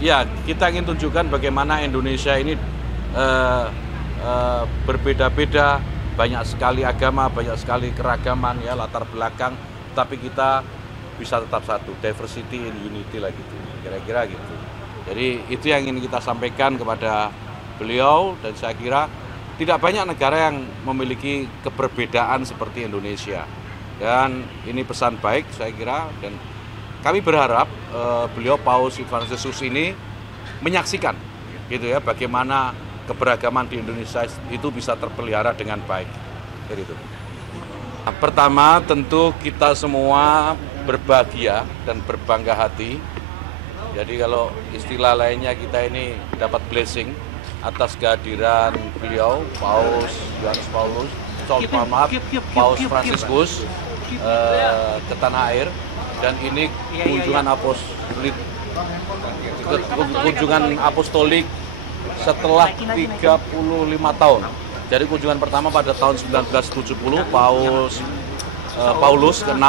Ya, kita ingin tunjukkan bagaimana Indonesia ini berbeda-beda, banyak sekali agama, banyak sekali keragaman, ya latar belakang, tapi kita bisa tetap satu, diversity in unity lah gitu, kira-kira gitu. Jadi itu yang ingin kita sampaikan kepada beliau, dan saya kira tidak banyak negara yang memiliki keberbedaan seperti Indonesia. Dan ini pesan baik saya kira, dan kami berharap beliau Paus Franciscus ini menyaksikan gitu ya bagaimana keberagaman di Indonesia itu bisa terpelihara dengan baik. Jadi itu. Nah, pertama tentu kita semua berbahagia dan berbangga hati. Jadi kalau istilah lainnya kita ini dapat blessing atas kehadiran beliau Paus Yohanes Paulus, Paus Franciscus ke tanah air, dan ini kunjungan apostolik setelah 35 tahun. Jadi kunjungan pertama pada tahun 1970 Paulus ke-6,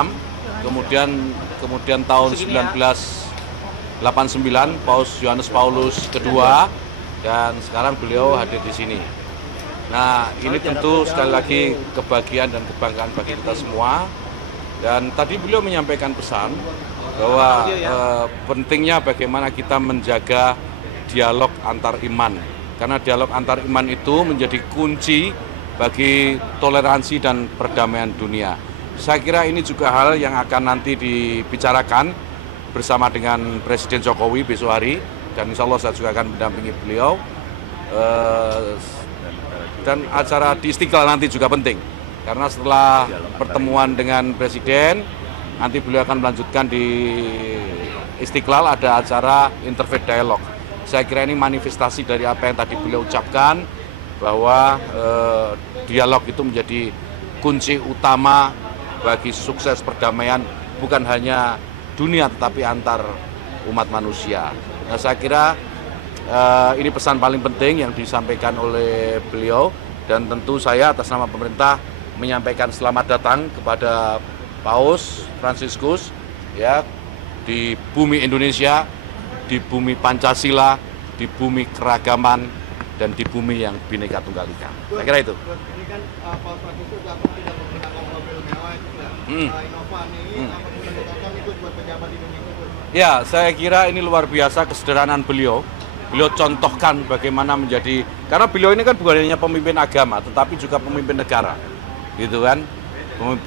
kemudian tahun 1989 Paus Yohanes Paulus kedua, dan sekarang beliau hadir di sini. Nah, ini tentu sekali lagi kebahagiaan dan kebanggaan bagi kita semua. Dan tadi beliau menyampaikan pesan bahwa pentingnya bagaimana kita menjaga dialog antar iman. Karena dialog antar iman itu menjadi kunci bagi toleransi dan perdamaian dunia. Saya kira ini juga hal yang akan nanti dibicarakan bersama dengan Presiden Jokowi besok hari, dan insya Allah saya juga akan mendampingi beliau. Dan acara di Istiqlal nanti juga penting, karena setelah pertemuan dengan Presiden, nanti beliau akan melanjutkan di Istiqlal ada acara interfaith dialog. Saya kira ini manifestasi dari apa yang tadi beliau ucapkan, bahwa dialog itu menjadi kunci utama bagi sukses perdamaian, bukan hanya dunia tetapi antar umat manusia. Nah, saya kira ini pesan paling penting yang disampaikan oleh beliau, dan tentu saya atas nama pemerintah menyampaikan selamat datang kepada Paus Franciscus ya di bumi Indonesia, di bumi Pancasila, di bumi keragaman, dan di bumi yang Bhinneka Tunggal Ika. Saya kira itu. Ini kan Paus Franciscus tidak menggunakan mobil mewah itu ya. Innova ini apa itu buat pejabat Indonesia? Ya, saya kira ini luar biasa kesederhanaan beliau. Beliau contohkan bagaimana menjadi, karena beliau ini kan bukan hanya pemimpin agama, tetapi juga pemimpin negara, gitu kan.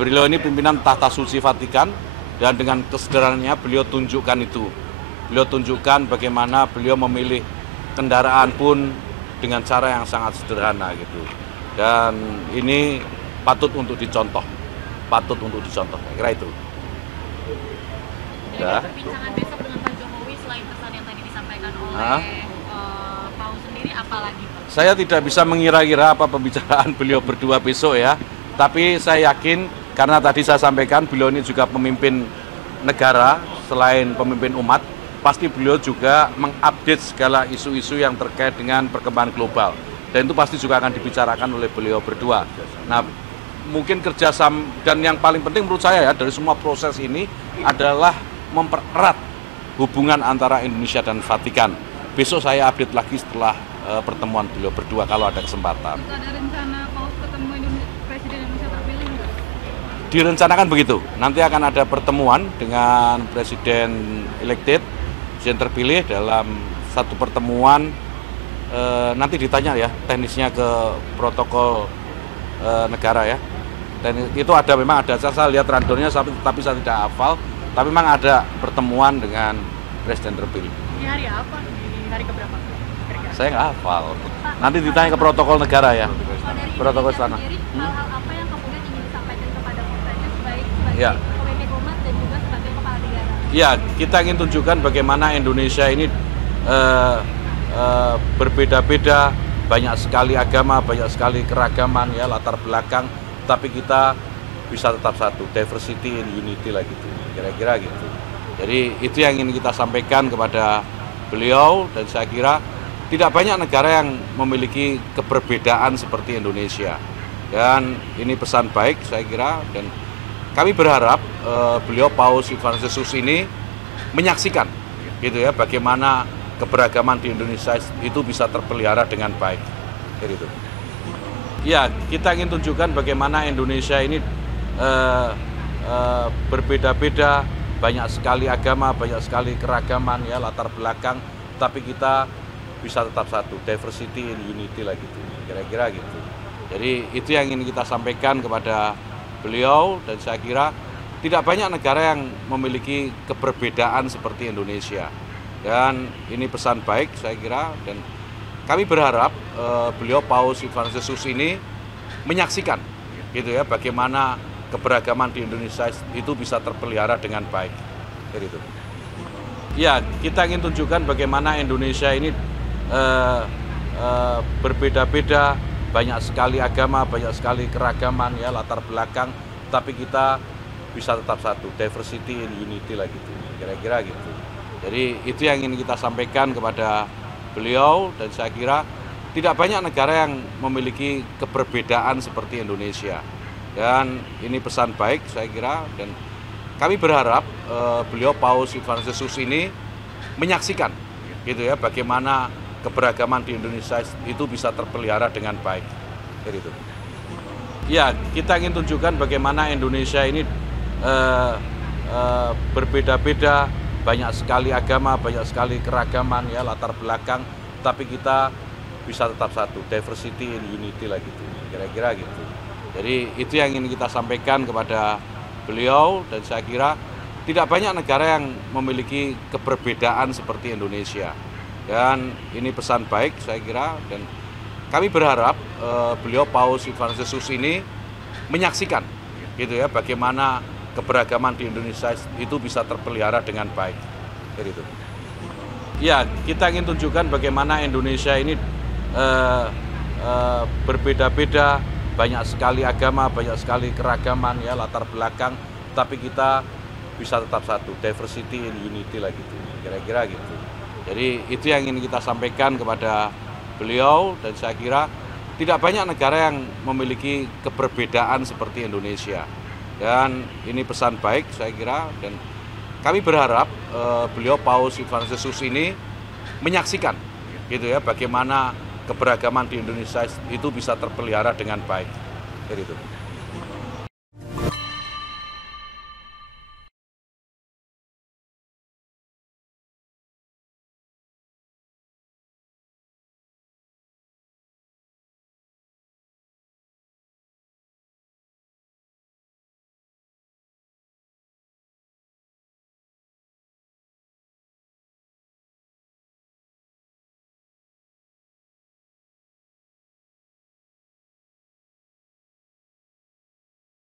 Beliau ini pimpinan Tahta Suci Vatikan, dan dengan kesederhanaannya beliau tunjukkan itu. Beliau tunjukkan bagaimana beliau memilih kendaraan pun dengan cara yang sangat sederhana gitu. Dan ini patut untuk dicontoh, saya kira itu. Ya. Perbincangan besok dengan Pak Jokowi selain pesan yang tadi disampaikan oleh Paus sendiri, apa lagi Pak? Saya tidak bisa mengira-ngira apa pembicaraan beliau berdua besok ya. Tapi saya yakin, karena tadi saya sampaikan beliau ini juga pemimpin negara selain pemimpin umat, pasti beliau juga mengupdate segala isu-isu yang terkait dengan perkembangan global. Dan itu pasti juga akan dibicarakan oleh beliau berdua. Nah, mungkin kerjasama, dan yang paling penting menurut saya ya dari semua proses ini adalah mempererat hubungan antara Indonesia dan Vatikan. Besok saya update lagi setelah pertemuan beliau berdua kalau ada kesempatan. Ada rencana Paus ketemu Presiden Indonesia terpilih enggak? Direncanakan begitu. Nanti akan ada pertemuan dengan Presiden elected, Presiden terpilih dalam satu pertemuan. Nanti ditanya ya teknisnya ke protokol negara ya. Dan itu memang ada, saya lihat randornya tapi saya tidak hafal. Tapi memang ada pertemuan dengan Presiden terpilih. Di hari apa? Di hari keberapa? Saya nggak hafal. Nanti ditanya ke protokol negara ya. Protokol sana. Hal-hal apa yang kemudian ingin disampaikan kepada pemerintah baik sebagai Ya. pemimpin umat dan juga sebagai kepala negara? Ya, kita ingin tunjukkan bagaimana Indonesia ini berbeda-beda, banyak sekali agama, banyak sekali keragaman, ya latar belakang, tapi kita bisa tetap satu, diversity in unity lah gitu, kira-kira gitu. Jadi itu yang ingin kita sampaikan kepada beliau, dan saya kira tidak banyak negara yang memiliki keberbedaan seperti Indonesia. Dan ini pesan baik saya kira, dan kami berharap beliau Paus Franciscus ini menyaksikan gitu ya bagaimana keberagaman di Indonesia itu bisa terpelihara dengan baik. Gitu. Ya, kita ingin tunjukkan bagaimana Indonesia ini berbeda-beda, banyak sekali agama, banyak sekali keragaman, ya, latar belakang, tapi kita bisa tetap satu, diversity in unity lah gitu, kira-kira gitu. Jadi itu yang ingin kita sampaikan kepada beliau, dan saya kira tidak banyak negara yang memiliki keberbedaan seperti Indonesia. Dan ini pesan baik saya kira, dan kami berharap beliau Paus Fransiskus ini menyaksikan gitu ya, bagaimana keberagaman di Indonesia itu bisa terpelihara dengan baik. Gitu. Ya, kita ingin tunjukkan bagaimana Indonesia ini berbeda-beda, banyak sekali agama, banyak sekali keragaman, ya, latar belakang, tapi kita bisa tetap satu, diversity in unity lah gitu, kira-kira gitu. Jadi itu yang ingin kita sampaikan kepada beliau, dan saya kira tidak banyak negara yang memiliki keberbedaan seperti Indonesia. Dan ini pesan baik saya kira, dan kami berharap beliau Paus Fransiskus ini menyaksikan gitu ya, bagaimana keberagaman di Indonesia itu bisa terpelihara dengan baik. Gitu. Ya, kita ingin tunjukkan bagaimana Indonesia ini berbeda-beda, banyak sekali agama, banyak sekali keragaman, ya, latar belakang, tapi kita bisa tetap satu, diversity in unity lah gitu, kira-kira gitu. Jadi itu yang ingin kita sampaikan kepada beliau, dan saya kira tidak banyak negara yang memiliki keberbedaan seperti Indonesia. Dan ini pesan baik saya kira, dan kami berharap beliau Paus Fransiskus ini menyaksikan gitu ya, bagaimana keberagaman di Indonesia itu bisa terpelihara dengan baik. Gitu. Ya, kita ingin tunjukkan bagaimana Indonesia ini berbeda-beda, banyak sekali agama, banyak sekali keragaman, ya, latar belakang, tapi kita bisa tetap satu, diversity in unity lah gitu, kira-kira gitu. Jadi itu yang ingin kita sampaikan kepada beliau, dan saya kira tidak banyak negara yang memiliki keberbedaan seperti Indonesia. Dan ini pesan baik saya kira, dan kami berharap beliau Paus Fransiskus ini menyaksikan gitu ya, bagaimana keberagaman di Indonesia itu bisa terpelihara dengan baik. Gitu.